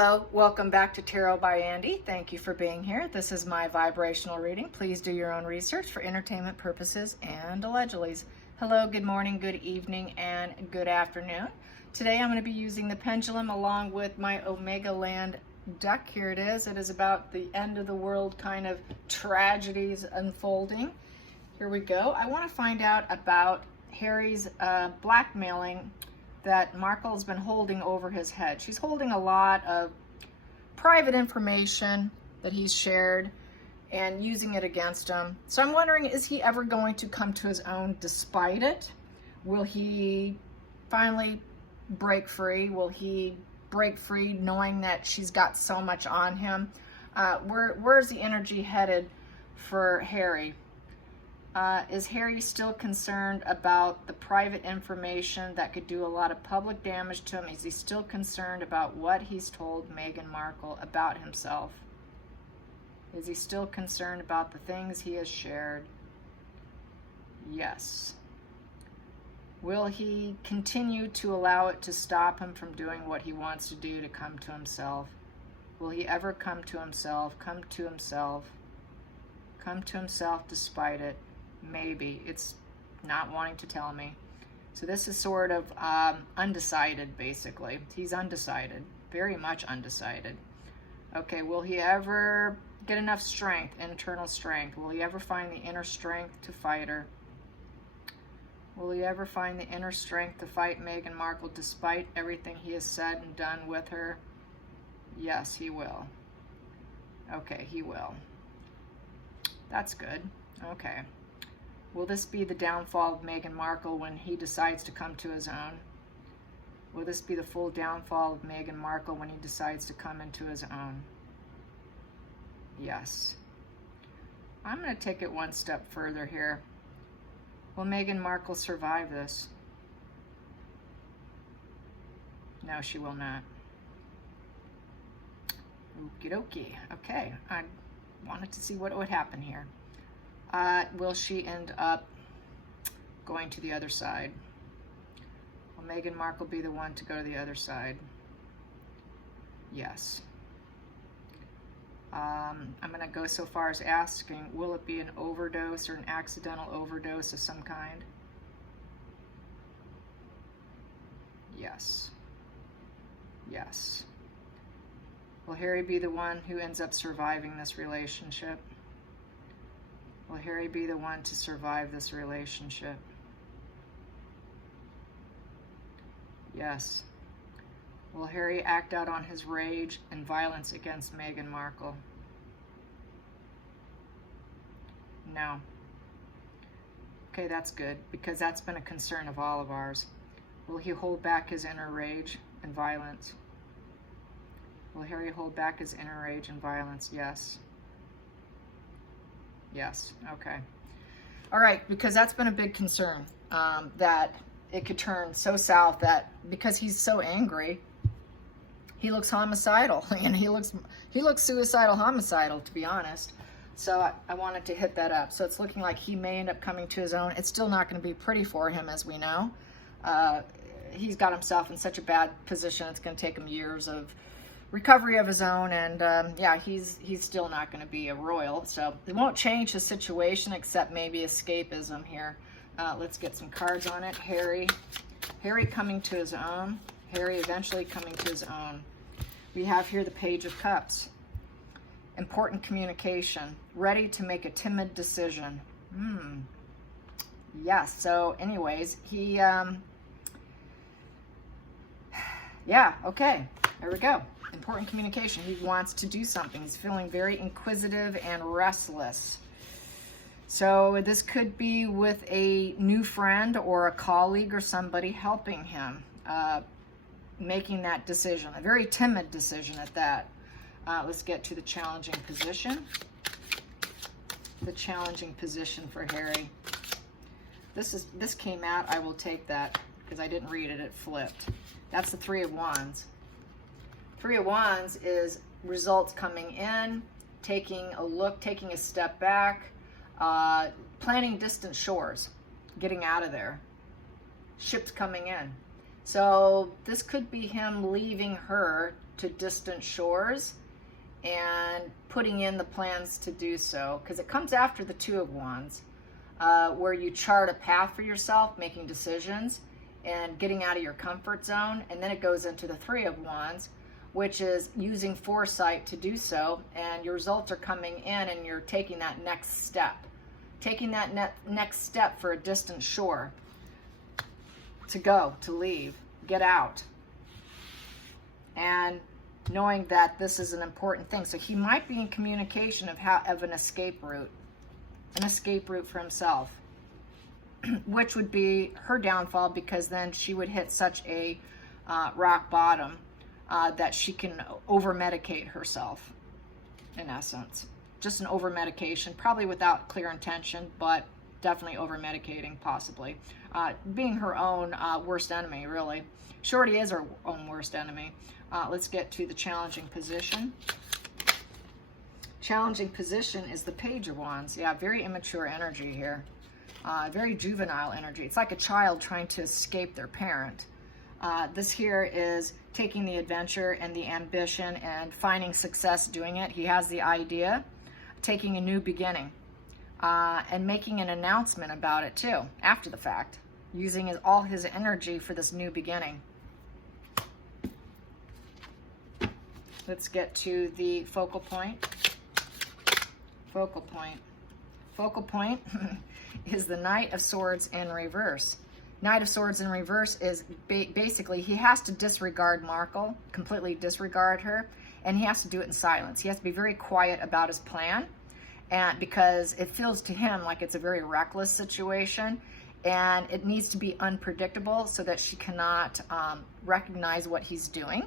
Hello, welcome back to Tarot by Andy. Thank you for being here. This is my vibrational reading. Please do your own research for entertainment purposes and allegedlys. Hello, good morning, good evening, and good afternoon. Today I'm going to be using the pendulum along with my Omega Land deck. Here it is. It is about the end of the world kind of tragedies unfolding. Here we go. I want to find out about Harry's blackmailing that Markle's been holding over his head. She's holding a lot of private information that he's shared and using it against him. So I'm wondering, is he ever going to come to his own despite it? Will he finally break free? Will he break free knowing that she's got so much on him? Where's the energy headed for Harry? Is Harry still concerned about the private information that could do a lot of public damage to him? Is he still concerned about what he's told Meghan Markle about himself? Is he still concerned about the things he has shared? Yes. Will he continue to allow it to stop him from doing what he wants to do to come to himself? Will he ever come to himself, come to himself despite it? Maybe. It's not wanting to tell me. So this is sort of undecided, basically. He's undecided, very much undecided. Okay, will he ever get enough strength, internal strength? Will he ever find the inner strength to fight her? Will he ever find the inner strength to fight Meghan Markle despite everything he has said and done with her? Yes, he will. Okay, he will. That's good. Okay. Will this be the downfall of Meghan Markle when he decides to come to his own? Will this be the full downfall of Meghan Markle when he decides to come into his own? Yes. I'm going to take it one step further here. Will Meghan Markle survive this? No, she will not. Okie dokie. Okay, I wanted to see what would happen here. Will she end up going to the other side? Will Meghan Markle be the one to go to the other side? Yes. I'm going to go so far as asking, will it be an overdose or an accidental overdose of some kind? Yes. Yes. Will Harry be the one who ends up surviving this relationship? Will Harry be the one to survive this relationship? Yes. Will Harry act out on his rage and violence against Meghan Markle? No. Okay, that's good, because that's been a concern of all of ours. Will he hold back his inner rage and violence? Will Harry hold back his inner rage and violence? Yes. Yes, okay. All right, because that's been a big concern, that it could turn so south that because he's so angry, he looks homicidal, and he looks suicidal homicidal, to be honest. So I wanted to hit that up. So it's looking like he may end up coming to his own. It's still not going to be pretty for him, as we know. He's got himself in such a bad position. It's going to take him years of recovery of his own, and yeah, he's still not going to be a royal, so it won't change his situation except maybe escapism here. Let's get some cards on it. Harry coming to his own. Harry eventually coming to his own. We have here the Page of Cups. Important communication. Ready to make a timid decision. Yes, so anyways, he yeah, okay, there we go. Important communication. He wants to do something. He's feeling very inquisitive and restless. So this could be with a new friend or a colleague or somebody helping him making that decision. A very timid decision at that. Let's get to the challenging position. The challenging position for Harry. This came out. I will take that because I didn't read it. It flipped. That's the Three of Wands. Three of Wands is results coming in, taking a look, taking a step back, planning distant shores, getting out of there. Ships coming in. So this could be him leaving her to distant shores and putting in the plans to do so, because it comes after the Two of Wands, where you chart a path for yourself, making decisions and getting out of your comfort zone. And then it goes into the Three of Wands, which is using foresight to do so, and your results are coming in and you're taking that next step. Taking that next step for a distant shore. To go, to leave, get out. And knowing that this is an important thing. So he might be in communication of an escape route. An escape route for himself. Which would be her downfall, because then she would hit such a rock bottom that she can over-medicate herself, in essence. Just an over-medication, probably without clear intention, but definitely over-medicating, possibly. Being her own worst enemy, really. She already is her own worst enemy. Let's get to the challenging position. Challenging position is the Page of Wands. Yeah, very immature energy here. Very juvenile energy. It's like a child trying to escape their parent. This here is taking the adventure and the ambition and finding success doing it. He has the idea, taking a new beginning, and making an announcement about it too, after the fact, using all his energy for this new beginning. Let's get to the focal point. Focal point. Focal point is the Knight of Swords in reverse. Knight of Swords in reverse is basically he has to disregard Markle, completely disregard her, and he has to do it in silence. He has to be very quiet about his plan, and because it feels to him like it's a very reckless situation, and it needs to be unpredictable so that she cannot recognize what he's doing.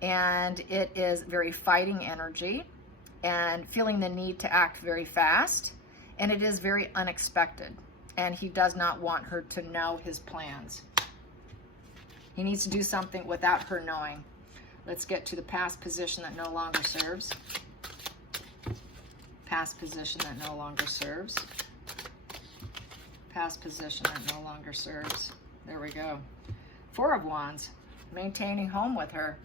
And it is very fighting energy and feeling the need to act very fast, and it is very unexpected. And he does not want her to know his plans. He needs to do something without her knowing. Let's get to the past position that no longer serves. Past position that no longer serves. Past position that no longer serves. There we go. Four of Wands. Maintaining home with her.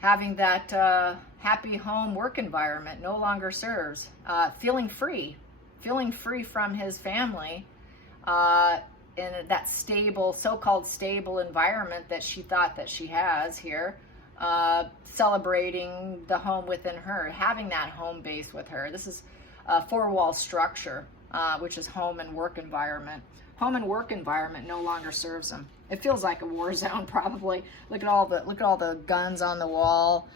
Having that happy home work environment no longer serves. Feeling free. Feeling free from his family in that stable, so-called stable environment that she thought that she has here, celebrating the home within her, having that home base with her. This is a four-wall structure, which is home and work environment. Home and work environment no longer serves him. It feels like a war zone, probably. Look at all the guns on the wall.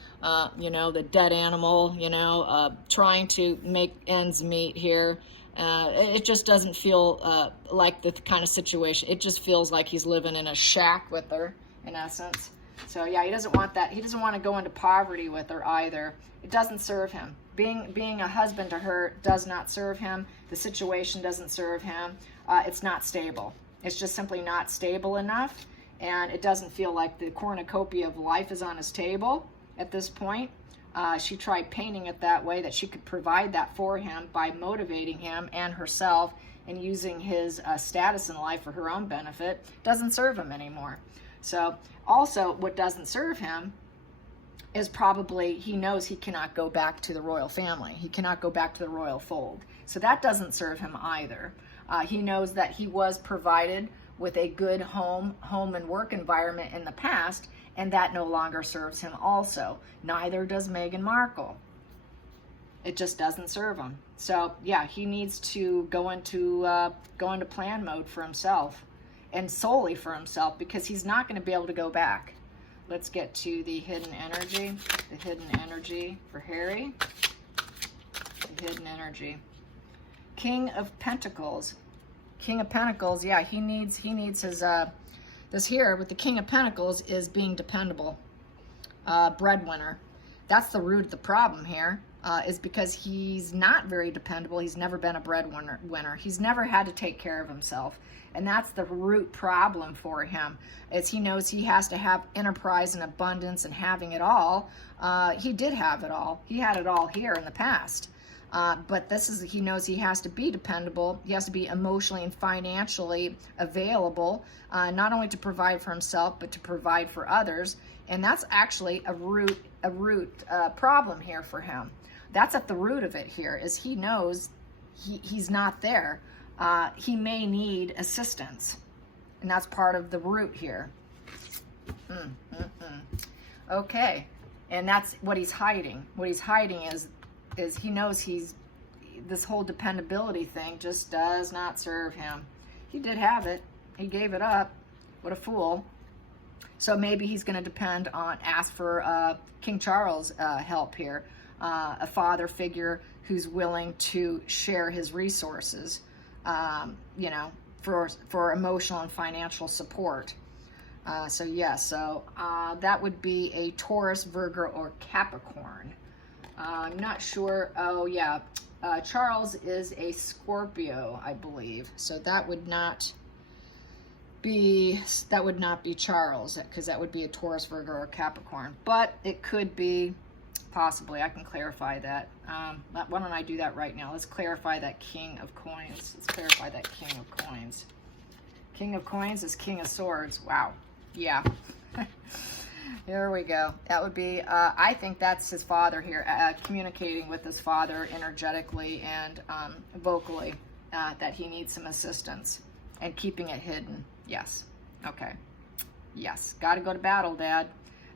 You know, the dead animal. You know, trying to make ends meet here. It just doesn't feel like the kind of situation. It just feels like he's living in a shack with her, in essence. So yeah, he doesn't want that. He doesn't want to go into poverty with her either. It doesn't serve him. Being a husband to her does not serve him. The situation doesn't serve him. It's not stable. It's just simply not stable enough, and it doesn't feel like the cornucopia of life is on his table at this point. She tried painting it that way, that she could provide that for him by motivating him and herself and using his status in life for her own benefit. Doesn't serve him anymore. So also what doesn't serve him is probably he knows he cannot go back to the royal family. He cannot go back to the royal fold. So that doesn't serve him either. He knows that he was provided with a good home and work environment in the past, and that no longer serves him also. Neither does Meghan Markle. It just doesn't serve him. So yeah, he needs to go into plan mode for himself, and solely for himself, because he's not going to be able to go back. Let's get to the hidden energy. The hidden energy for Harry. The hidden energy. King of Pentacles. King of Pentacles, yeah, he needs his, this here with the King of Pentacles is being dependable. Breadwinner. That's the root of the problem here, is because he's not very dependable. He's never been a breadwinner. He's never had to take care of himself. And that's the root problem for him, is he knows he has to have enterprise and abundance and having it all. He did have it all. He had it all here in the past. But he knows he has to be dependable. He has to be emotionally and financially available, not only to provide for himself, but to provide for others. And that's actually a root problem here for him. That's at the root of it here, is he knows he's not there. He may need assistance. And that's part of the root here. Okay. And that's what he's hiding. What he's hiding is he knows this whole dependability thing just does not serve him. He did have it. He gave it up. What a fool. So maybe he's going to ask for King Charles' help here. A father figure who's willing to share his resources, for emotional and financial support. That would be a Taurus, Virgo, or Capricorn. I'm not sure. Oh yeah, Charles is a Scorpio, I believe. So that would not be Charles, because that would be a Taurus, Virgo, or Capricorn. But it could be possibly. I can clarify that. Why don't I do that right now? Let's clarify that King of Coins. Let's clarify that King of Coins. King of Coins is King of Swords. Wow. Yeah. Here we go. That would be, I think that's his father here, communicating with his father energetically and vocally that he needs some assistance and keeping it hidden. Yes. Okay. Yes. Got to go to battle, Dad.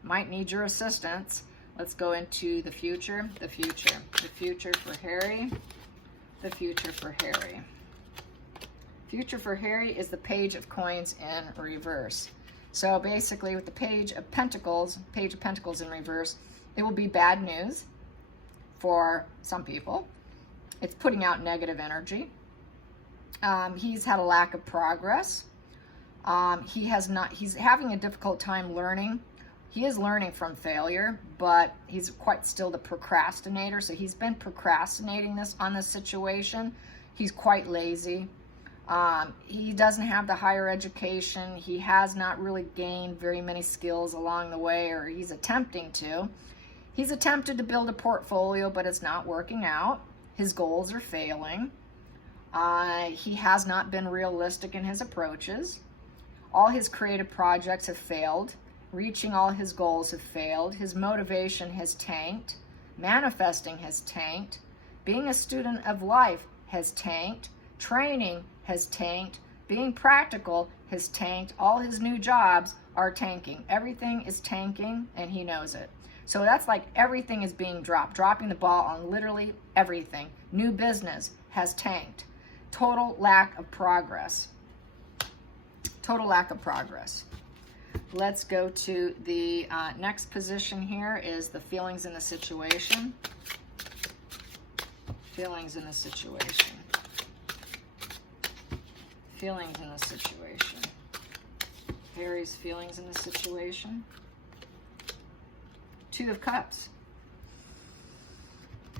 Might need your assistance. Let's go into the future. The future. The future for Harry. The future for Harry. Future for Harry is the Page of Coins in reverse. So basically with the Page of Pentacles in reverse, it will be bad news for some people. It's putting out negative energy. He's had a lack of progress. He's having a difficult time learning. He is learning from failure, but he's quite still the procrastinator. So he's been procrastinating on this situation. He's quite lazy. He doesn't have the higher education. He has not really gained very many skills along the way, or he's attempting to. He's attempted to build a portfolio, but it's not working out. His goals are failing. He has not been realistic in his approaches. All his creative projects have failed. Reaching all his goals have failed. His motivation has tanked. Manifesting has tanked. Being a student of life has tanked. Training has tanked. Being practical has tanked. All his new jobs are tanking. Everything is tanking, and he knows it. So that's like everything is being dropping the ball on literally everything. New business has tanked. Total lack of progress. Total lack of progress. Let's go to the next position here is the feelings in the situation. Feelings in the situation. Feelings in the situation. Harry's feelings in the situation. Two of Cups.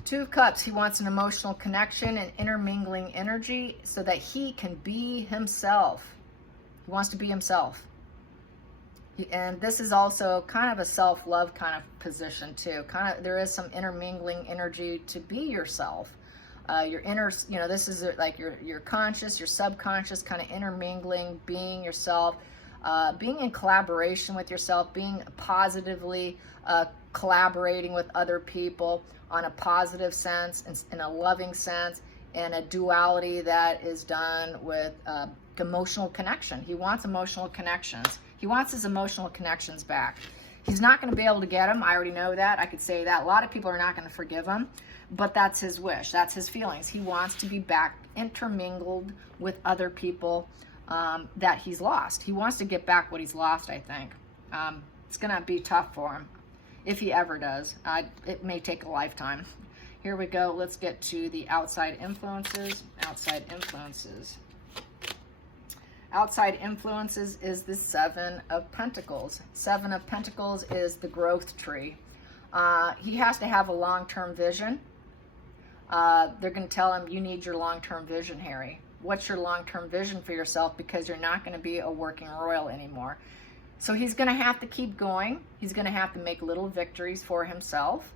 Two of Cups. He wants an emotional connection and intermingling energy so that he can be himself. He wants to be himself. And this is also kind of a self-love kind of position too. There is some intermingling energy to be yourself. Your inner, this is like your conscious, your subconscious kind of intermingling, being yourself, being in collaboration with yourself, being positively collaborating with other people on a positive sense, in a loving sense, and a duality that is done with emotional connection. He wants emotional connections. He wants his emotional connections back. He's not going to be able to get them. I already know that. I could say that. A lot of people are not going to forgive him, but that's his wish. That's his feelings. He wants to be back intermingled with other people that he's lost. He wants to get back what he's lost, I think. It's going to be tough for him, if he ever does. It may take a lifetime. Here we go. Let's get to the outside influences. Outside influences. Outside influences is the Seven of Pentacles. Seven of Pentacles is the growth tree. He has to have a long-term vision. They're going to tell him, you need your long-term vision, Harry. What's your long-term vision for yourself? Because you're not going to be a working royal anymore. So he's going to have to keep going. He's going to have to make little victories for himself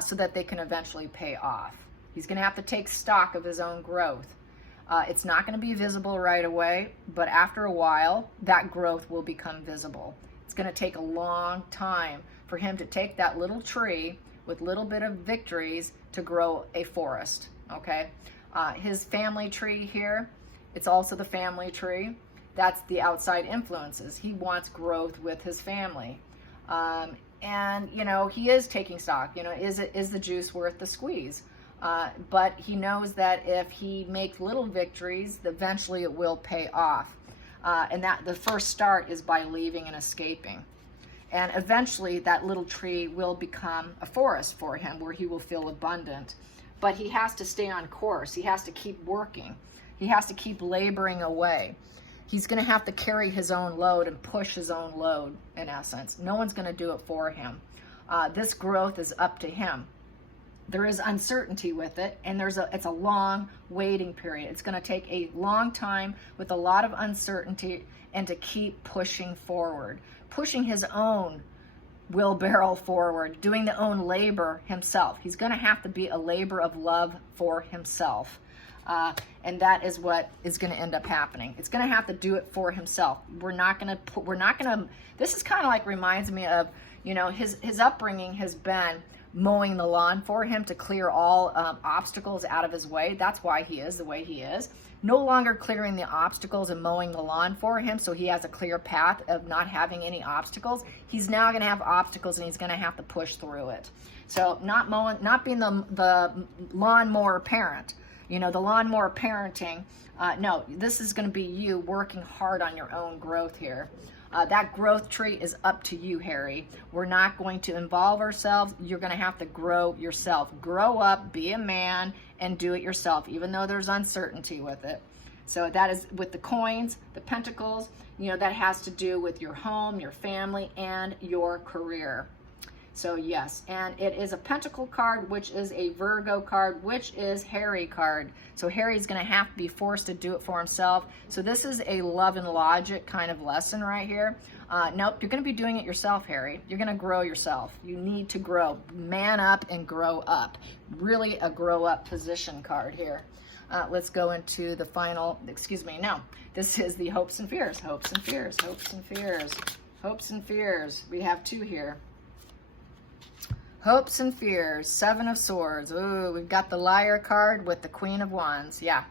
so that they can eventually pay off. He's going to have to take stock of his own growth. It's not going to be visible right away, but after a while, that growth will become visible. It's going to take a long time for him to take that little tree with little bit of victories to grow a forest, okay? His family tree here, it's also the family tree. That's the outside influences. He wants growth with his family. And, you know, he is taking stock. You know, is the juice worth the squeeze? But he knows that if he makes little victories, eventually it will pay off. And that the first start is by leaving and escaping. And eventually that little tree will become a forest for him where he will feel abundant. But he has to stay on course. He has to keep working. He has to keep laboring away. He's going to have to carry his own load and push his own load, in essence. No one's going to do it for him. This growth is up to him. There is uncertainty with it, and it's a long waiting period. It's going to take a long time with a lot of uncertainty, and to keep pushing forward, pushing his own wheelbarrow forward, doing the own labor himself. He's going to have to be a labor of love for himself. And that is what is going to end up happening. It's going to have to do it for himself. This is kind of like, reminds me of, you know, his upbringing has been mowing the lawn for him to clear all obstacles out of his way. That's why he is the way he is. No longer clearing the obstacles and mowing the lawn for him so he has a clear path of not having any obstacles. He's now going to have obstacles, and he's going to have to push through it. So not being the lawnmower parent. You know, the lawnmower parenting, no, this is going to be you working hard on your own growth here. That growth tree is up to you, Harry. We're not going to involve ourselves. You're going to have to grow yourself. Grow up, be a man, and do it yourself, even though there's uncertainty with it. So that is with the coins, the pentacles, you know, that has to do with your home, your family, and your career. So yes, and it is a Pentacle card, which is a Virgo card, which is Harry card. So Harry's going to have to be forced to do it for himself. So this is a love and logic kind of lesson right here. Nope, you're going to be doing it yourself, Harry. You're going to grow yourself. You need to grow. Man up and grow up. Really a grow up position card here. Let's go into the final, no, this is the hopes and fears. Hopes and fears, hopes and fears, hopes and fears. We have two here. Hopes and fears, Seven of Swords. Ooh, we've got the Liar card with the Queen of Wands. Yeah.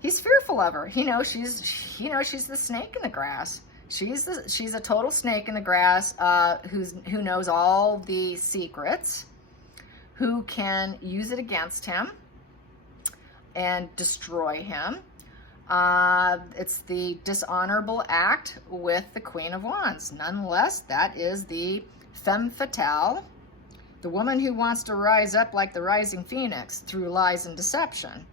He's fearful of her. He knows she's the snake in the grass. She's a total snake in the grass, who knows all the secrets, who can use it against him and destroy him. It's the dishonorable act with the Queen of Wands. Nonetheless, that is the femme fatale. The woman who wants to rise up like the rising phoenix through lies and deception.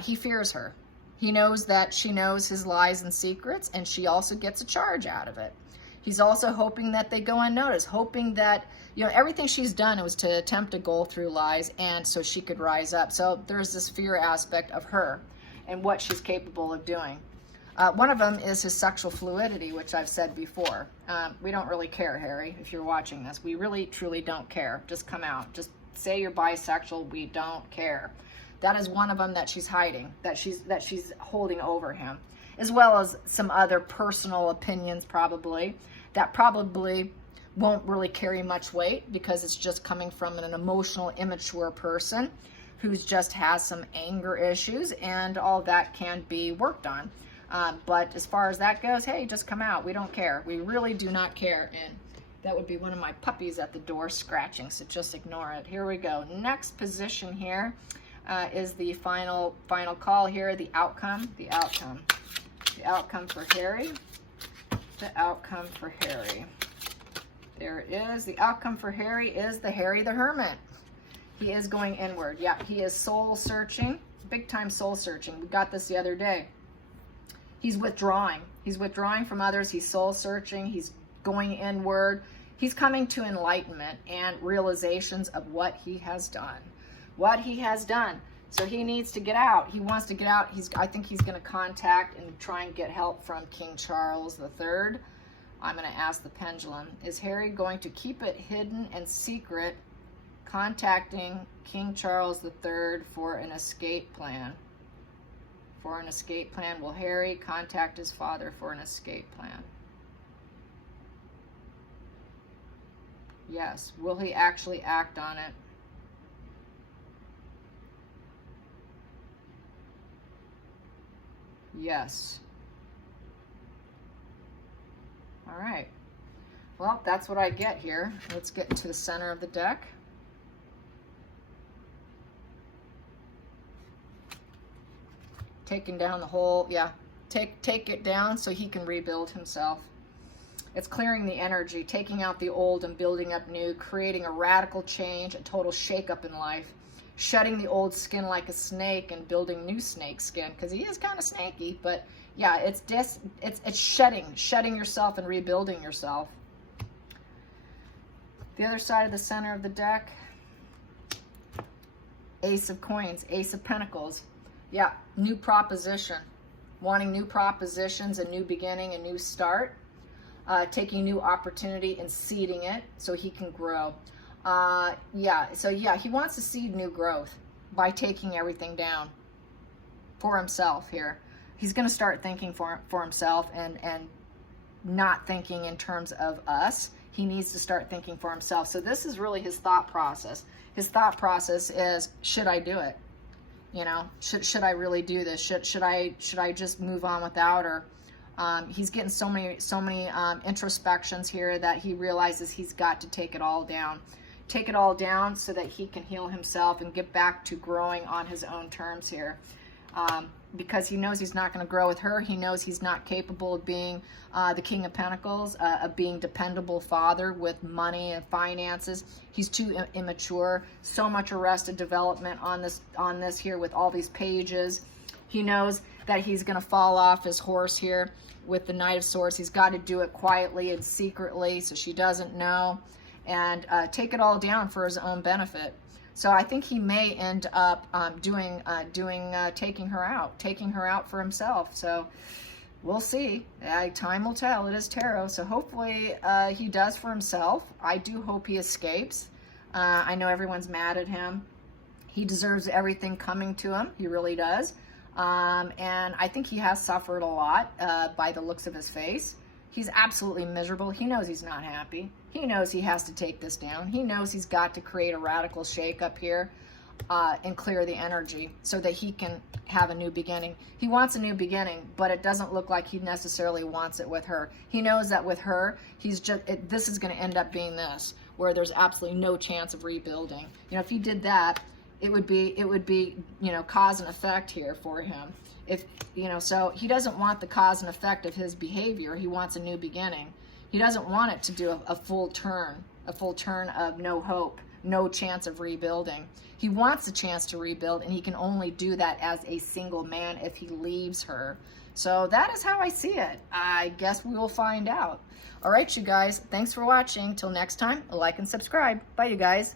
He fears her. He knows that she knows his lies and secrets, and she also gets a charge out of it. He's also hoping that they go unnoticed, hoping that, you know, everything she's done was to attempt to go through lies and so she could rise up. So there's this fear aspect of her and what she's capable of doing. One of them is his sexual fluidity, which I've said before. We don't really care, Harry, if you're watching this. We really, truly don't care. Just come out. Just say you're bisexual. We don't care. That is one of them that she's hiding, that she's holding over him, as well as some other personal opinions probably, that probably won't really carry much weight because it's just coming from an emotional, immature person who just has some anger issues, and all that can be worked on. But as far as that goes, hey, just come out. We don't care. We really do not care. And that would be one of my puppies at the door scratching, so just ignore it. Here we go. Next position here is the final call here, the outcome. The outcome for Harry. The outcome for Harry. There it is. The outcome for Harry is the Harry the Hermit. He is going inward. Yeah, he is soul searching, big time soul searching. We got this the other day. He's withdrawing. He's withdrawing from others. He's soul searching. He's going inward. He's coming to enlightenment and realizations of what he has done. What he has done. So he needs to get out. He wants to get out. I think he's going to contact and try and get help from King Charles III. I'm going to ask the pendulum. Is Harry going to keep it hidden and secret contacting King Charles III for an escape plan. For an escape plan. Will Harry contact his father for an escape plan? Yes. Will he actually act on it? Yes. All right. Well, that's what I get here. Let's get to the center of the deck. Taking down the whole, yeah. Take it down so he can rebuild himself. It's clearing the energy, taking out the old and building up new, creating a radical change, a total shakeup in life, shedding the old skin like a snake and building new snake skin, because he is kind of snaky, but yeah, it's shedding yourself and rebuilding yourself. The other side of the center of the deck, Ace of Coins, Ace of Pentacles. Yeah, new proposition, wanting new propositions, a new beginning, a new start. Taking new opportunity and seeding it so he can grow. He wants to seed new growth by taking everything down for himself here. He's going to start thinking for himself and not thinking in terms of us. He needs to start thinking for himself. So this is really his thought process. His thought process is, should I do it? You know, should I really do this? Should I just move on without her? He's getting so many introspections here that he realizes he's got to take it all down. Take it all down so that he can heal himself and get back to growing on his own terms here. Because he knows he's not going to grow with her. He knows he's not capable of being the King of Pentacles, of being dependable father with money and finances. He's too immature. So much arrested development on this here with all these pages. He knows that he's going to fall off his horse here with the Knight of Swords. He's got to do it quietly and secretly so she doesn't know, and take it all down for his own benefit. So I think he may end up taking her out for himself. So we'll see. Time will tell. It is tarot. So hopefully he does for himself. I do hope he escapes. I know everyone's mad at him. He deserves everything coming to him. He really does. And I think he has suffered a lot by the looks of his face. He's absolutely miserable. He knows he's not happy. He knows he has to take this down. He knows he's got to create a radical shake-up here and clear the energy so that he can have a new beginning. He wants a new beginning, but it doesn't look like he necessarily wants it with her. He knows that with her, this is going to end up being this, where there's absolutely no chance of rebuilding. You know, if he did that, it would be, you know, cause and effect here for him. If, you know, so he doesn't want the cause and effect of his behavior. He wants a new beginning. He doesn't want it to do a full turn of no hope, no chance of rebuilding. He wants a chance to rebuild, and he can only do that as a single man if he leaves her. So that is how I see it. I guess we will find out. All right, you guys, thanks for watching. Till next time, like and subscribe. Bye, you guys.